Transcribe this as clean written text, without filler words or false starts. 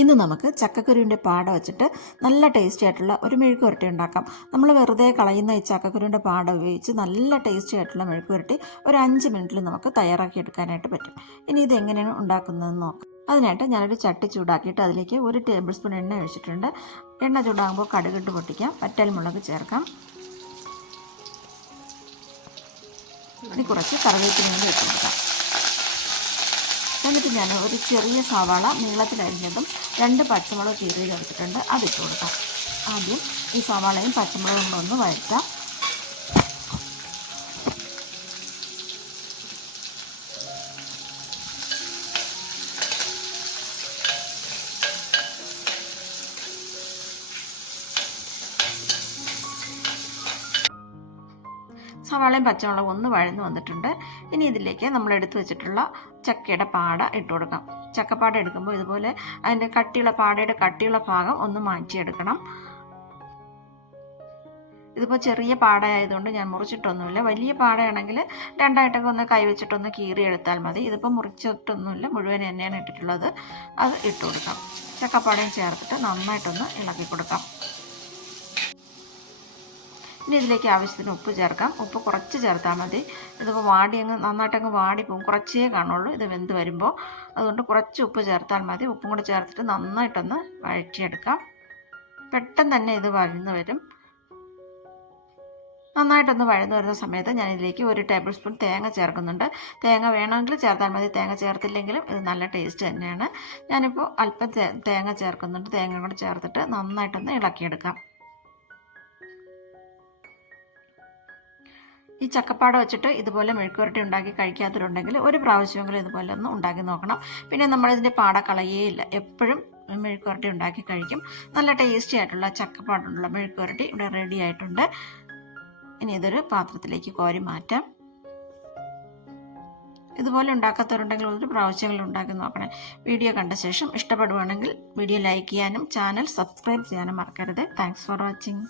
ഇന്ന് നമുക്ക് ചക്കക്കുരുവിൻ്റെ പാട വെച്ചിട്ട് നല്ല ടേസ്റ്റി ആയിട്ടുള്ള ഒരു മെഴുക്ക് പുരട്ടി ഉണ്ടാക്കാം. നമ്മൾ വെറുതെ കളയുന്ന ഈ ചക്കക്കുരുവിൻ്റെ പാട ഉപയോഗിച്ച് നല്ല ടേസ്റ്റി ആയിട്ടുള്ള മെഴുക്ക് പുരട്ടി ഒരു 5 മിനിറ്റിൽ നമുക്ക് തയ്യാറാക്കി എടുക്കാനായിട്ട് പറ്റും. ഇനി ഇത് എങ്ങനെയാണ് ഉണ്ടാക്കുന്നതെന്ന് നോക്കാം. അതിനായിട്ട് ഞാനൊരു ചട്ടി ചൂടാക്കിയിട്ട് അതിലേക്ക് 1 ടേബിൾ സ്പൂൺ എണ്ണ ഒഴിച്ചിട്ടുണ്ട്. എണ്ണ ചൂടാകുമ്പോൾ കടുകിട്ട് പൊട്ടിക്കാം, വറ്റൽമുളക് ചേർക്കാം, ഇനി കുറച്ച് കറിവേപ്പിലയും കൂടി ഇട്ട് കൊടുക്കാം. എന്നിട്ട് ഞാൻ ഒരു ചെറിയ സവാള നീളത്തിലരിഞ്ഞതും 2 പച്ചമുളക് കീറി ചേർത്തിട്ടുണ്ട്, അതിട്ട് കൊടുക്കാം. ആദ്യം ഈ സവാളയും പച്ചമുളകും ഒന്ന് വഴറ്റാം. സവാളയും പച്ചമുളകും ഒന്ന് വഴന്ന് വന്നിട്ടുണ്ട്. ഇനി ഇതിലേക്ക് നമ്മൾ എടുത്തു വെച്ചിട്ടുള്ള ചക്കയുടെ പാട ഇട്ട് കൊടുക്കാം. ചക്കപ്പാട എടുക്കുമ്പോൾ ഇതുപോലെ അതിൻ്റെ പാടയുടെ കട്ടിയുള്ള ഭാഗം ഒന്ന് മാറ്റിയെടുക്കണം. ഇതിപ്പോൾ ചെറിയ പാടയായതുകൊണ്ട് ഞാൻ മുറിച്ചിട്ടൊന്നുമില്ല. വലിയ പാടയാണെങ്കിൽ രണ്ടായിട്ടൊക്കെ ഒന്ന് കൈവച്ചിട്ടൊന്ന് കീറിയെടുത്താൽ മതി. ഇതിപ്പോൾ മുറിച്ചിട്ടൊന്നുമില്ല, മുഴുവൻ തന്നെയാണ് ഇട്ടിട്ടുള്ളത്. അത് ഇട്ട് കൊടുക്കാം. ചക്കപ്പാടയും ചേർത്തിട്ട് നന്നായിട്ടൊന്ന് ഇളക്കി കൊടുക്കാം. ഇനി ഇതിലേക്ക് ആവശ്യത്തിന് ഉപ്പ് ചേർക്കാം. ഉപ്പ് കുറച്ച് ചേർത്താൽ മതി. ഇതിപ്പോൾ നന്നായിട്ടങ്ങ് വാടിപ്പോവും, കുറച്ചേ കാണുള്ളൂ ഇത് വെന്ത് വരുമ്പോൾ. അതുകൊണ്ട് കുറച്ച് ഉപ്പ് ചേർത്താൽ മതി. ഉപ്പും കൂടി ചേർത്തിട്ട് നന്നായിട്ടൊന്ന് വഴറ്റിയെടുക്കാം. പെട്ടെന്ന് തന്നെ ഇത് വഴന്ന് വരും. നന്നായിട്ടൊന്ന് വഴന്ന് വരുന്ന സമയത്ത് ഞാൻ ഇതിലേക്ക് 1 ടേബിൾ സ്പൂൺ തേങ്ങ ചേർക്കുന്നുണ്ട്. തേങ്ങ വേണമെങ്കിൽ ചേർത്താൽ മതി, തേങ്ങ ചേർത്തില്ലെങ്കിലും ഇത് നല്ല ടേസ്റ്റ് തന്നെയാണ്. ഞാനിപ്പോൾ അല്പം തേങ്ങ ചേർക്കുന്നുണ്ട്. തേങ്ങ കൂടി ചേർത്തിട്ട് നന്നായിട്ടൊന്ന് ഇളക്കിയെടുക്കാം. ഈ ചക്കപ്പാട വെച്ചിട്ട് ഇതുപോലെ മെഴുക്ക് പുരട്ടി ഉണ്ടാക്കി കഴിക്കാത്തവരുണ്ടെങ്കിൽ ഒരു പ്രാവശ്യമെങ്കിലും ഇതുപോലെ ഒന്ന് ഉണ്ടാക്കി നോക്കണം. പിന്നെ നമ്മളിതിൻ്റെ പാട കളയേയില്ല, എപ്പോഴും മെഴുക്ക് പുരട്ടി ഉണ്ടാക്കി കഴിക്കും. നല്ല ടേസ്റ്റി ആയിട്ടുള്ള ചക്കപ്പാടുള്ള മെഴുക്ക് പുരട്ടി ഇവിടെ റെഡി ആയിട്ടുണ്ട്. ഇനി ഇതൊരു പാത്രത്തിലേക്ക് കോരി മാറ്റാം. ഇതുപോലെ ഉണ്ടാക്കാത്തവരുണ്ടെങ്കിൽ ഒരു പ്രാവശ്യങ്ങളിൽ ഉണ്ടാക്കി നോക്കണേ. വീഡിയോ കണ്ട ശേഷം ഇഷ്ടപ്പെടുവാണെങ്കിൽ വീഡിയോ ലൈക്ക് ചെയ്യാനും ചാനൽ സബ്സ്ക്രൈബ് ചെയ്യാനും മറക്കരുത്. Thanks for watching.